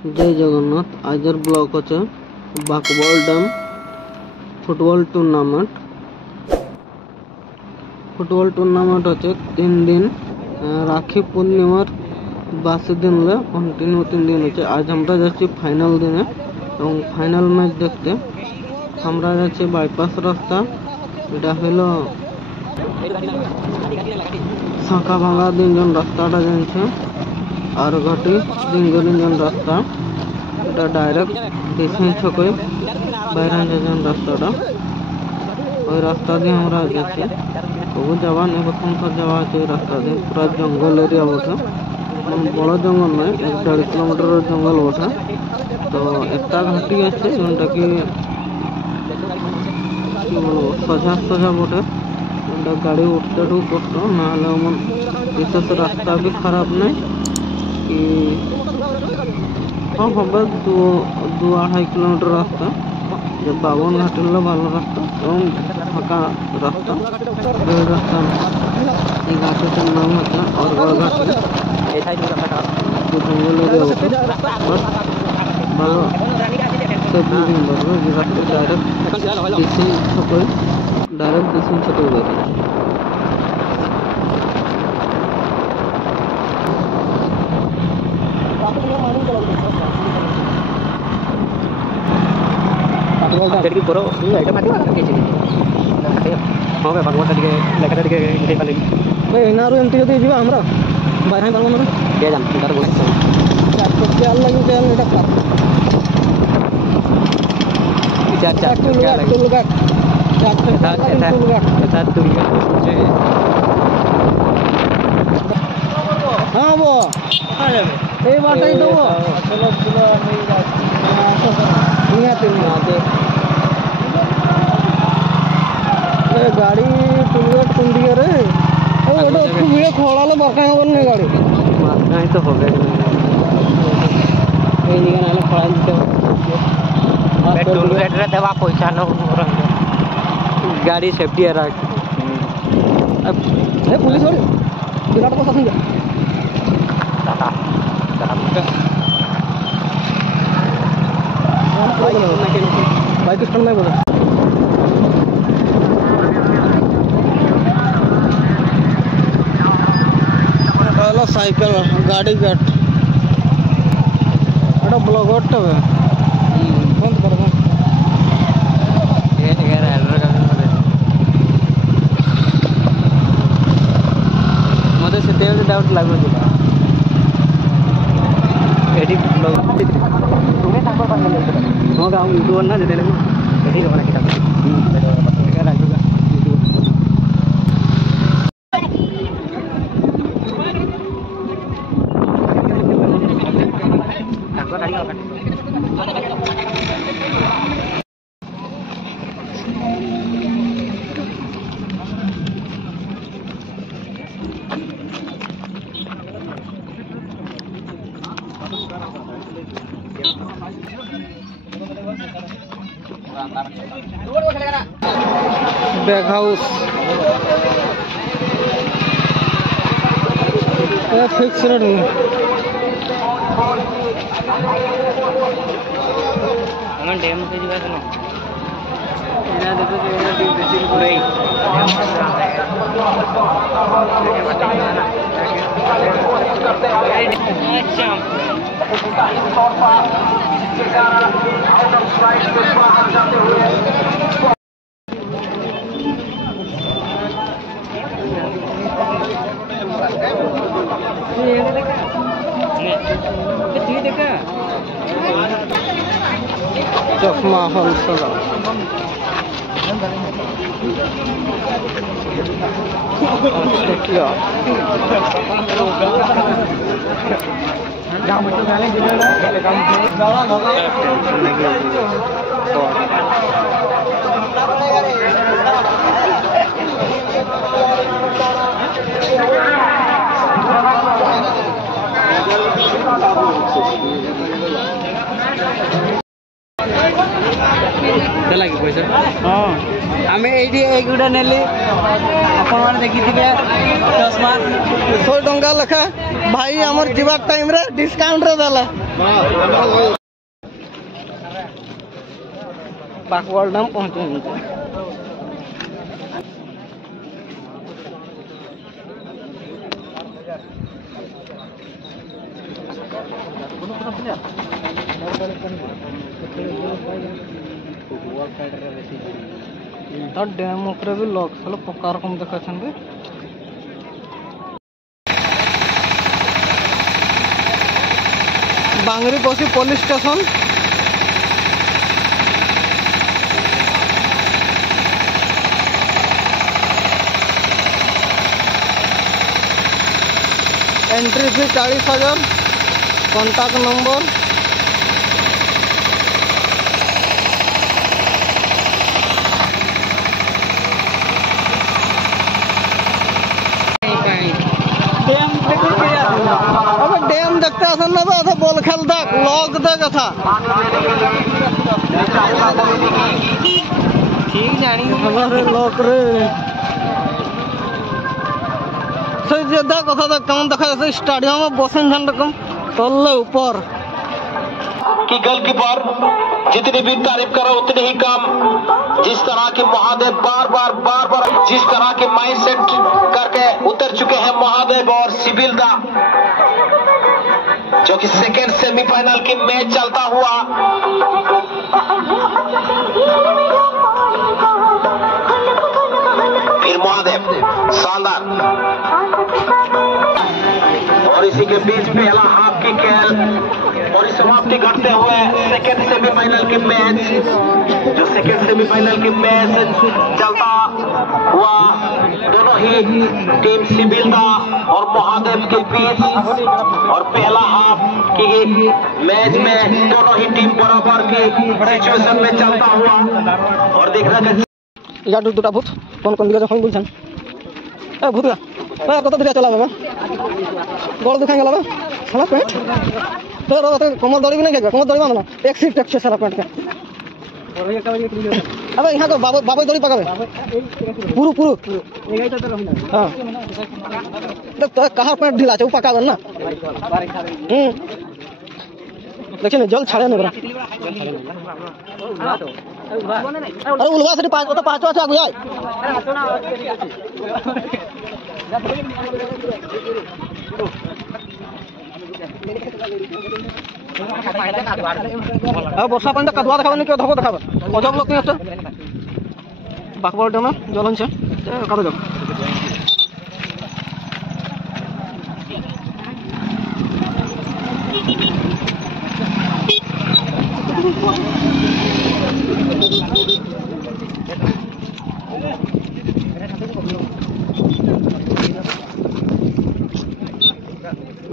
जय जगन्नाथ आजर ब्लॉक अच्छे बाकबल dam football tournament अच्छे 3 दिन राखी पूर्णिमार बासी दिन ले कंटिन्यू 3 दिन अच्छे। आज हमरा जाच्छी फाइनल दिने और फाइनल मैच देखते हमरा जाच्छी बाईपास रास्ता এটা হলো শাঁকা ভাঙা তিনজন রাস্তাটা জানছে আর ঘাটি তিনজন রাস্তা এটা ডাইরেক্ট ডিসেন ছকে বাইরে যাচ্ছেন রাস্তাটা ওই রাস্তা দিয়ে আমরা যাচ্ছি তবু যাওয়া নেই প্রথম তো যাওয়া আছে ওই রাস্তা দিয়ে পুরা জঙ্গল এরিয়া বটে মানে বড় জঙ্গল নয় 1.5 কিলোমিটারের জঙ্গল বটে। তো একটা ঘাটি আছে যেটা কি सोजा बोटे गाड़ी उठते कष्ट ना विशेष रास्ता भी खराब नहीं कि हाँ हम 2-2.5 किलोमीटर रास्ता जब 52 घाटी भालो रास्ता एवं फाँका रास्ता रास्ता ये घाटी का नाम है और घाटी जंगल एरिया होता भालो डायरेक्ट डिसीजन छके jadi puro itu mati kan kecil mau ke bangwa tadi leka tadi ke paling भाई एनारो एमटी जदी जीवा हमरा बाहर ही पालमन के जान तार बोल के अल्लाह के जान एटा कर चार हाँ वो ये बात ही तो वो गाड़ी टुलगेट कुंडी रे ओटा वीडियो खोला ले बरका हो नहीं गाड़ी मारना ही तो हो गया ये निकल आले खोला दिते टुलगेट रे देवा पैसा न गाड़ी सेफ्टी है रख अब ए पुलिस वाले विराट को साथ जा टाटा बाइक स्टैंड में बोला पहला साइकिल गाड़ी गट एटा ब्लॉक गट है बंद कर दो ये निकल एरर का मते से डाउट लागो दिला एडिट ब्लॉग तुम्हें ताको बंद ले हो गांव यूट्यूबर ना देते लोग एडिट बना के डाल का राजूगा ताको गाड़ी का बैग हाउस फिक्स रेट में हम डैम से जीवा सुनो इना देखो कि इना टीम बेसी पूरे अच्छा चकमा होलसेल लगे पैसा हाँ आम ये गुड़ा नेली देखी 100 टंका लेखा भाई हमर जीवार टाइम रे डिस्काउंट रे देला बाकवाल डाम पहुंचे तो डैम ऊपर भी लॉक साल पक्का रकम देखा बांगरी बसी police station entry fee 40,000 contact number dam देखते आसन ना बा बॉल खेल देख लॉक देख था ठीक जानी हमारे लॉक रे सही ज्यादा कथा देख कौन देखा जैसे स्टेडियम में बसन झन रकम तल्ले ऊपर कि गोलकीपर जितनी भी तारीफ करो उतनी ही कम। जिस तरह के महादेव बार बार जिस तरह के माइंड सेट करके उतर चुके हैं महादेव और सिबिल्दा, जो कि सेकेंड सेमीफाइनल की मैच चलता हुआ फिर महादेव शानदार और इसी के बीच पहला हाफ की खेल और इस समाप्ति घटते हुए सेकेंड सेमीफाइनल की मैच, जो सेकेंड सेमीफाइनल की मैच चलता हुआ दोनों ही टीम सिबिल्दा और महादेव के बीच और पहला हाफ की मैच में दोनों ही टीम बराबर की सिचुएशन में चलता हुआ और देखना यार दुटा भूत कौन दिखा जखन बोलছেন ए भूतगा ए कत दिखा चला बाबा गोल दुखाई गला बा साला पेट तो रो कमर दड़ी भी नहीं गया कमर दड़ी माना एक सीट टेक्स साला पेट का अबे यहां को बाबा दड़ी पकावे पुरु हां तो कहां पेट ढीला है पकावे ना देखिए ना जल छाड़े नहीं बरा अरे उलवा से पांच तो पांचवा से आगु जाए वर्षा पानी कदुआ देखा नहीं धोको देखा अजब लोग नहीं बाकबल डैम जलन से कदो जाओ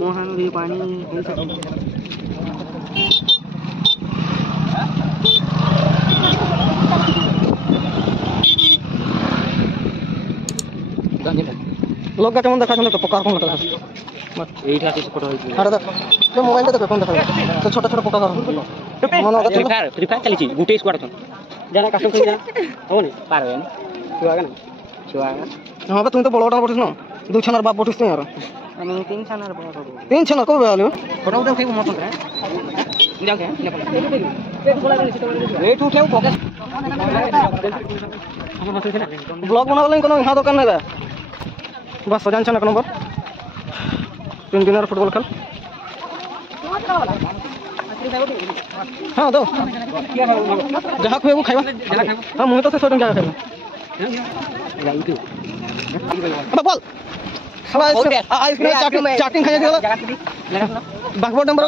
मोहन भी पानी लोग का केमन देखा तो पकार कौन लगा एठी आसी फोटो होई अरे देख तो मोबाइल देखो कौन देखा तो छोटा छोटा पकार मन फ्री फायर चली छी गुटे स्क्वाड तो जाना कष्ट कर जाना हो नहीं पार हो नहीं छुआ हां बा तुम तो बड़ोटा पड़िस न दु छनर बाप पड़िस यार আমি তিন ছানার বড় তিন ছানা কবে আলো ফটো উঠাও খাইব মত করে যাও কে রেট উঠাও পকেট ব্লগ বানাবলে কোনো ইহা দোকান নাই बस सजान छन एक नंबर 3 दिनर फुटबॉल खेल हाँ दो जहाँ खुएबू खाइबा हाँ मुझे तो से सोटन क्या खाइबा अब बोल साला आइसक्रीम चाटिंग खाइए दिला बाकबोर्ड नंबर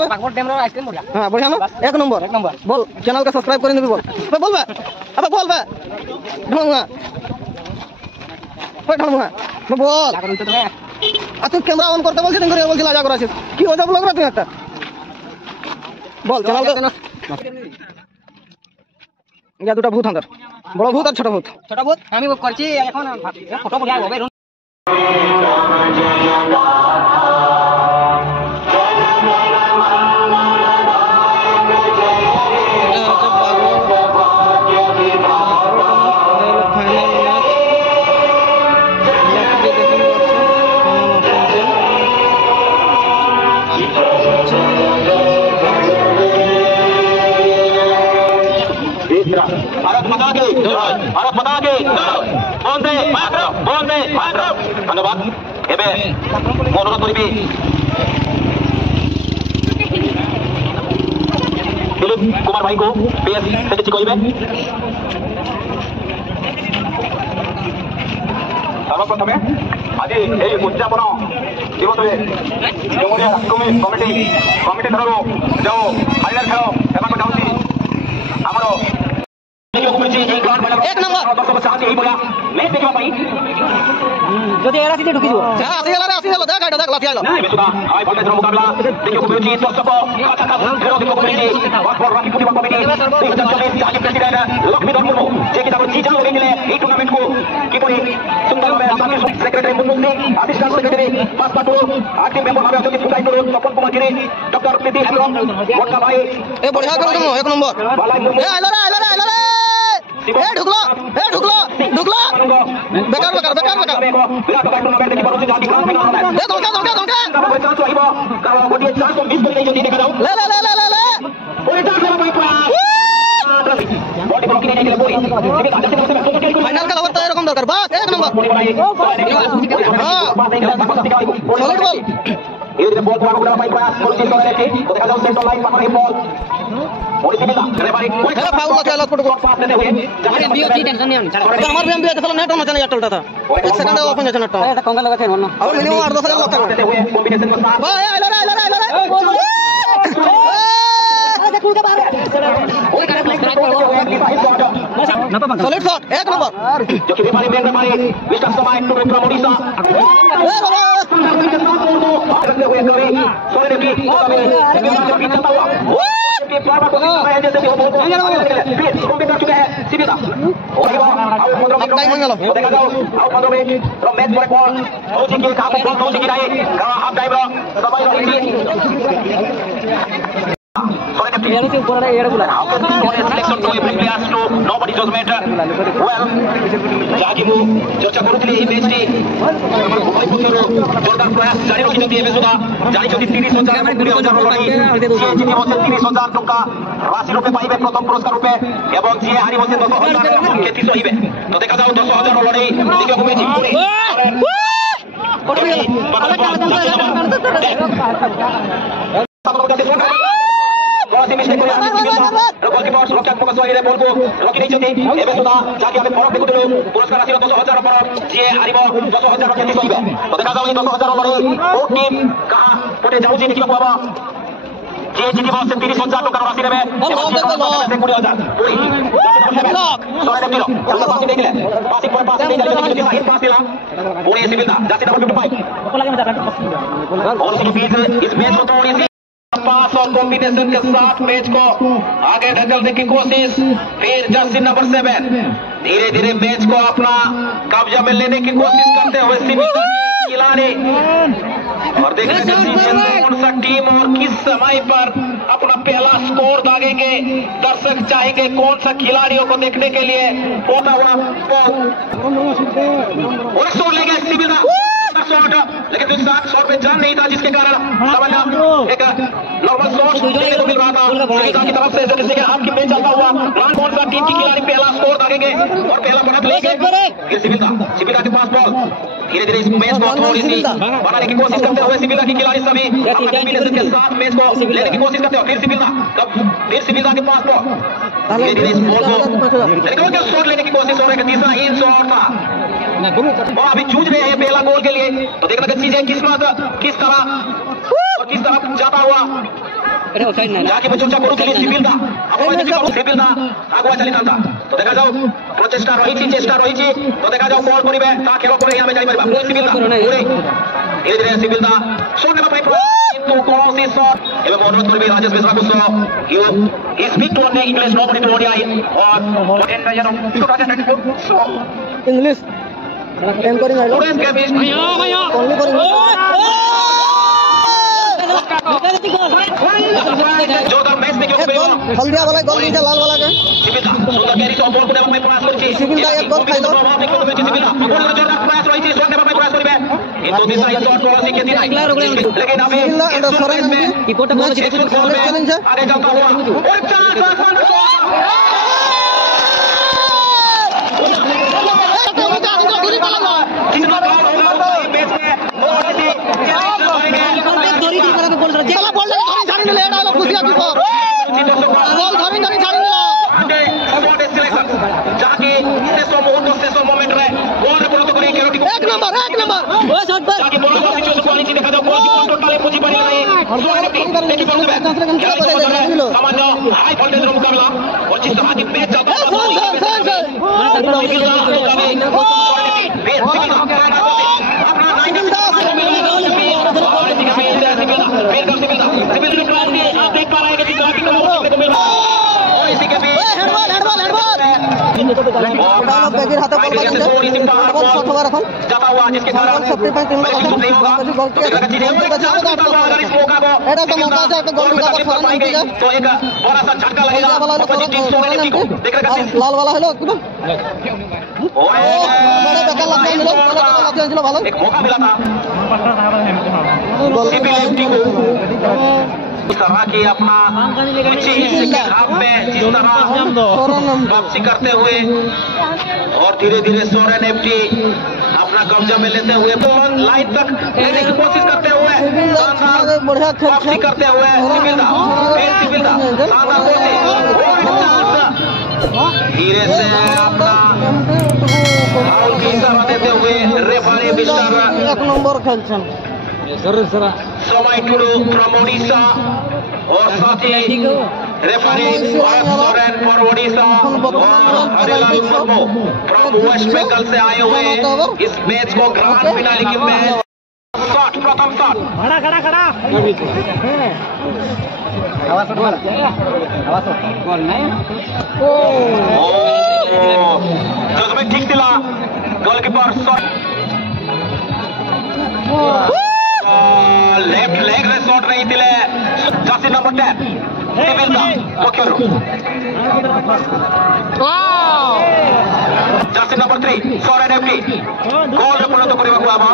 आइसक्रीम बढ़िया हां बढ़िया ना एक नंबर बोल चैनल का सब्सक्राइब कर देबी बोल बोल बे अब बोल बे ढोंगा ढोंगा बोल आ तू कैमरा ऑन करते बोल करे बोल लाजा करा की हो जा ब्लॉग रे तू একটা बोल चैनल का या দুটা ভূত अंदर বড় ভূত আর ছোট ভূত আমি করছি এখন ফটো বড়িয়া হবে भारत माता की बंदे धन्यवाद एबे अनुरोध करिबी दिलीप कुमार भाई को PS से किसी कहबे सर्वप्रथमे आज এই উদযাপন দিবসরে জমুরিয়া কমিটি ধরো যাও ফাইনাল খেল হেବାକୁ যাଉଛି ଆମର एक नंबर चाहते ही बोला मैच देखिबा पई যদি এরা সিটে ঢুকি দিব ଆସିଗଲା ଦେখ ଏଇଟା ଦେখ ଲାଫି ଆଇଲା ନାଇଁ ବେସୁଦା ହାଇ ଭୋଲ୍ଟେଜର ମୁକାବିଲା ଦେଖିବାକୁ ମିଳୁଛି ଦର୍ଶକ କଥା ଖେଳ ଦେଖିବାକୁ ମିଳୁଛି ବକ୍ସବଲ ରାଖି ଫୁଟବଲ କମିଟି 2024 ଆଜି ପ୍ରେସିଡେଣ୍ଟ ଲକ୍ଷ୍ମୀଧର ମୁର୍ମୁ ଯେ କି ତାଙ୍କର ଜିଜା ଲଗେଇଥିଲେ ଏହି ଟୁର୍ଣ୍ଣାମେଣ୍ଟକୁ କିପରି ସୁନ୍ଦର ଭାବେ secretary Murmu Singh assistant secretary ପାସପାଟୁ ଆକ୍ଟିଭ ମେମ୍ବର ଭାବେ ଅଛନ୍ତି ସୁଦାଇତରୁ ତପନ କୁମାର ଗିରି ଡକ୍ଟର ପ୍ରୀତି ହେମ୍ରମ ମୋଟକା ଭାଇ ଏ ବଢିଆ କର ତମ ଏକ ନମ୍ବର ଏ ଆଇଲା रे ए ढुकलो बेकार विराट भाई टूर्नामेंट देखि पारुछि जाति ग्रांड फाइनल में ए धोका कारो चांस आइबो कारो गोटिए चांस को मिस कर नै देखा जाऊ ले ओरे चांस है भाई बॉडी ब्लॉक नहीं निकले बोली फाइनल का लवर तो एरकम दरकार बात एक नंबर हां सॉलिड बॉल धीरे बॉल को उड़ा पाई पास कोशिश कर रहे थे तो देखा जाओ सेंटर लाइन पर बॉल और इसी बिना अरे भाई खेला फाउल का खेला फुटबॉल पास देते हुए अरे बीओ जी टेंशन नहीं होनी चला हमारे भी देखो नेट में चला टलता था एक सेकंड ओपन जैसे नेट এটা কঙ্গা লাগা थे वरना और मिनिमम 8-10 लगता देते हुए कॉम्बिनेशन के साथ भाई आइला रे सॉलिड शॉट एक नंबर जो कि बीमारी में हमारे मिस्टर समाई टू विक्रम ओडिशा ए बाबा करते हुए कवि सोने की चलता हुआ ये प्यार को है जैसे भी हो फिर कॉम्बिनेट कर चुके हैं सीधा और आउट 15 मिनट देखा जाओ out 15 minute from match for ball रोजी की कहां पर रोजी की राय हाफ टाइम सबाई रही यानी से ऊपर एड़ा बुला selection to every players to nobody judgment well जागिमु चर्चा करूथली एही मैच टी हमर भोई पुत्ररो जोरदार प्रयास जारी रखिछथि एबे सुधा जानि छथि 30000 20,000 लड़ी जे जिति बसे 30,000 टका राशि रुपे पाइबे प्रथम पुरस्कार रुपे एवं जे हारि बसे 10,000 खेती सहिबे तो देखा जाओ 10,000 लड़ी देखिବାକୁ मिछि बॉसी मिस्टेक कर गोलकीपर रक्षात्मक सहायरे बॉल को रखि नै छथि एबे सुधा जाके हमें फरक देखुतलो पुरस्कार राशि 10,000 पर जे हारिबो 10,000 खेती सहिबे तो देखा जाओ 10,000 लड़ी ओ टीम कहां पटे जाउछि देखिବାକୁ हबो जे जीती बस 30,000 टका राशि नेबे 20,000 सोरे देखिलो चलो पास देखले पास पर पास नहीं जाले तो साहिल पास दिला पूरी ऐसी बिंदा जाति नंबर 55 और इसी बीच इस मैच को थोड़ी सी पास और कॉम्बिनेशन के साथ मैच को आगे ढकेलने की कोशिश फिर जर्सी नंबर 7 धीरे धीरे मैच को अपना कब्जा में लेने की कोशिश करते हुए सीमिता खिलाड़ी और देखने कौन सा टीम और किस समय पर अपना पहला स्कोर दागेंगे दर्शक चाहेंगे कौन सा खिलाड़ियों को देखने के लिए होता हुआ और शॉट लेंगे सीमिता शॉट लेकिन जो शॉट पे जान नहीं था जिसके कारण समझना एक नॉर्मल शॉट देखने को मिल रहा था सीमिता की तरफ से जैसे कि आपकी मैच चलता हुआ कौन सा टीम की खिलाड़ी पहला स्कोर दागेंगे और पहला बढ़त लेंगे फिर सीमिता के पास बॉल धीरे धीरे इस मैच को थोड़ी सी बनाने की कोशिश करते हुए सीमिता की खिलाड़ी सभी कॉम्बिनेशन के साथ मैच को लेने की कोशिश करते हुए फिर सीमिता के पास बॉल धीरे धीरे इस बॉल को शॉट लेने की कोशिश हो रही है तीसरा इन शॉट था और अभी जूझ रहे हैं पहला गोल के लिए तो देखना कि चीजें किस्मत किस तरह जाता हुआ जाके चर्चा करूଥିଲି ସିବିଲଦା ଆପଣ ଦେଖିବାକୁ ସିବିଲଦା ଆଗୁଆ ଚାଲିଥାନ୍ତା ତ ଦେଖାଯାଉ ପ୍ରଚେଷ୍ଟା ରହିଛି ଚେଷ୍ଟା ରହିଛି ତ ଦେଖାଯାଉ କଣ କରିବେ ତା ଖେଳ ପରେ ଆମେ ଜାଣିପାରିବା ସିବିଲଦା ଧୀରେ ଧୀରେ ସିବିଲଦା ଶଟ୍ ନେବା ପାଇଁ କିନ୍ତୁ କୌଣସି ଶଟ୍ ଏବେ ମୁଁ ଅନୁରୋଧ କରିବି ରାଜେଶ ମିଶ୍ରାଙ୍କୁ ସହ you speak to on English nobody to ଓଡିଆଇ और इंग्लिश एंकरिंग आइलो ओनली फॉर जोरदार मैच में हल्दिया वाला गोल नीचे लाल वाला के सिबिलदा सुंदर कैरी से बॉल को देबा में प्रयास करछि सिबिलदा एक गोल खाइलो सिबिलदा गोल जोरदार प्रयास रहिछि शॉट देबा में प्रयास करबे ये तो दूसरा ये शॉट पॉलिसी के दिना लेकिन अभी एंड सोरेन में रिपोर्ट में चैलेंज है आगे चलता हुआ और चांस साला बॉल धरी झाड़ी ले डालो खुशिया की पर बॉल धरी झाड़ी लो जाके शेष मुहूर्त शेष मोमेंट रे गोल प्रत करी केरोटी एक नंबर ओ शॉट पर जाके बोलो सिचुएशन को आनी देखा जाओ गोल की टोटल पूजी पड़ी नहीं देखी पड़े सामान्य हाई वोल्टेज रो मुकाबला और जिस तरह की मैच चलता है जाता हुआ जिसके कारण तो एक बड़ा सा झटका लगेगा लाल वाला हेलो एक मौका मिला था जिस तरह की अपना में जिस तरह वापसी करते हुए और धीरे धीरे सोरेन एफटी अपना कब्जा में लेते हुए लाइन तक लेने की कोशिश करते हुए वापसी करते हुए धीरे से अपना फाउल की इशारा देते हुए रेफरी मिस्टर एक नंबर खेलছেন समय टुडू फ्रॉम ओडिशा और साथ ही रेफरी सोरेन फॉर ओडिशा और हरिलाल मुर्मू फ्रॉम वेस्ट बंगाल से आए हुए इस मैच को ग्रांड फिनाले की मैच शॉट प्रथम शॉट खड़ा गोल नहीं जजमेंट ठीक दिला गोलकीपर शॉट लेफ्ट लेग रे शॉट नहीं दिले जर्सी नंबर 10 सिविलदा पक्षରୁ जर्सी नंबर 3 सोरेन एफटी गोल रे परिणत କରିବାକୁ ହେବ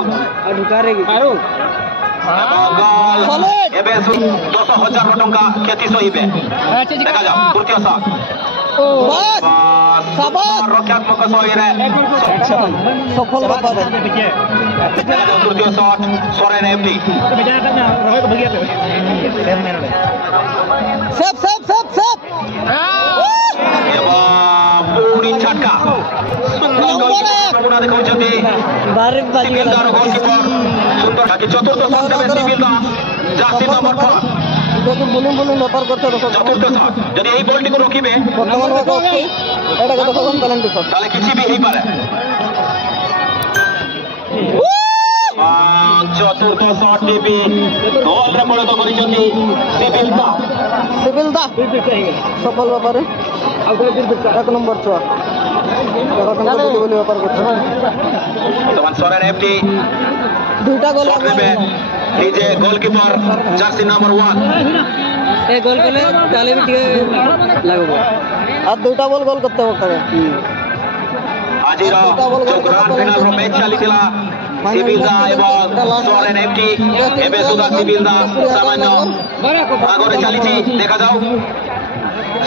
गोल एबे 10,000 टंका क्षति सहिबे देखा जाओ तृतीय शॉट रक्षात्मक सहिरे सफल तृतीय शॉट सोरेन एफटी सेफ पूरी झटका सुंदर गोलकीपर देखौछथि सिविलदार गोलकीपर सुंदर बाकी चतुर्थ शॉट देबे सिविलदा जर्सी नंबर 4 बुलिंग व्यापार करते देखो चतुर्थ शॉट যদি এই বলটি को रोकिबे বর্তমান আছে এটা দেখো কোন পেনাল্টি শট তাহলে কিছু भी হেই পারে चतुर्थ शॉट टीपी गोल रे परिणत करिसथि सिविलदा सफल व्यापार एक नंबर 6 व्यापार करते वर्तमान सोरेन एफटी দুইটা গোল নিজে গোলকিপার জার্সি নাম্বার 1 এই গোল করলে তাহলে भी লাগবে আর দুইটা বল গোল করতে হবে আজির গ্রান্ড ফাইনাল रो मैच चलीथिला सिविलदा एवं सोरेन एफटी एबे सुधा सिविलदा सामान्य आगरे चलीछि देखा जाओ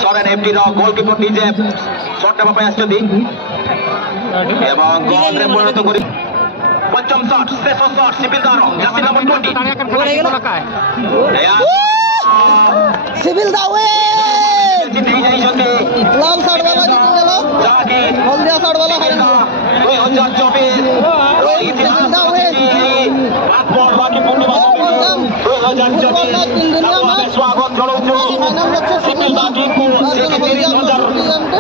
सोरेन एफटी रो गोलकीपर निजे शॉट नेबा पय आछथि एवं गोल रे परिणत करि पंचम शॉट शेष शॉट सिविलदार जर्सी नंबर 20 सिविलदा वे जीत जाइछथि लाल शर्ट वाला जीत गेलो जाके हल्दिया शर्ट वाला हारि 2024 सिविलदा वे बापर बाकी पूर्णिमा 2024 स्वागत जणाउछु सिविलदा टीमको सेकेंडरी नजर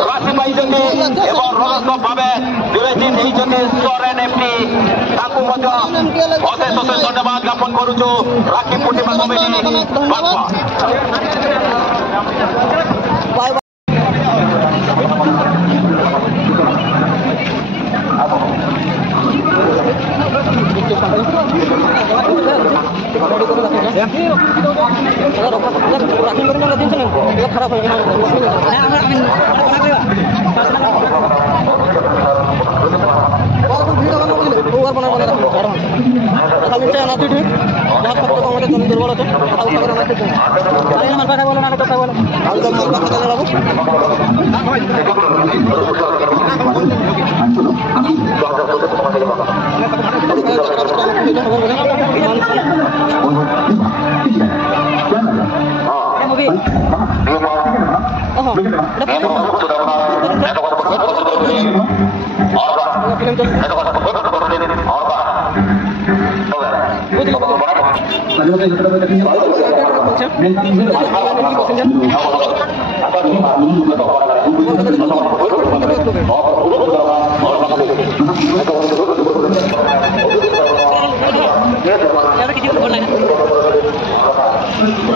राशि पाइछथि एवं रनक भाबे विवेचित हेइछथि सोरेन एफटी ताकू मध्य अशेष धन्यवाद ज्ञापन करूछु राखी पूर्णिमा कमिटी बाय खराब है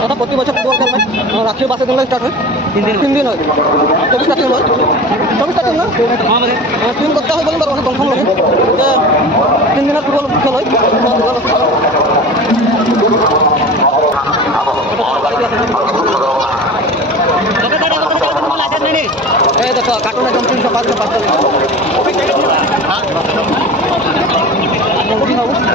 এটা প্রতি বছর ফুটবল খেলা হয় রাত্রে 5 দিন স্টার্ট হয় 3 দিন হয় 24 তারিখ হয় 24 তারিখ না ট্রেন করতে হয় বলেন অনেক কনফার্ম লাগে যে 3 দিনের ফুটবল খেলা হয় এই দেখো কার্টুন একদম 305 5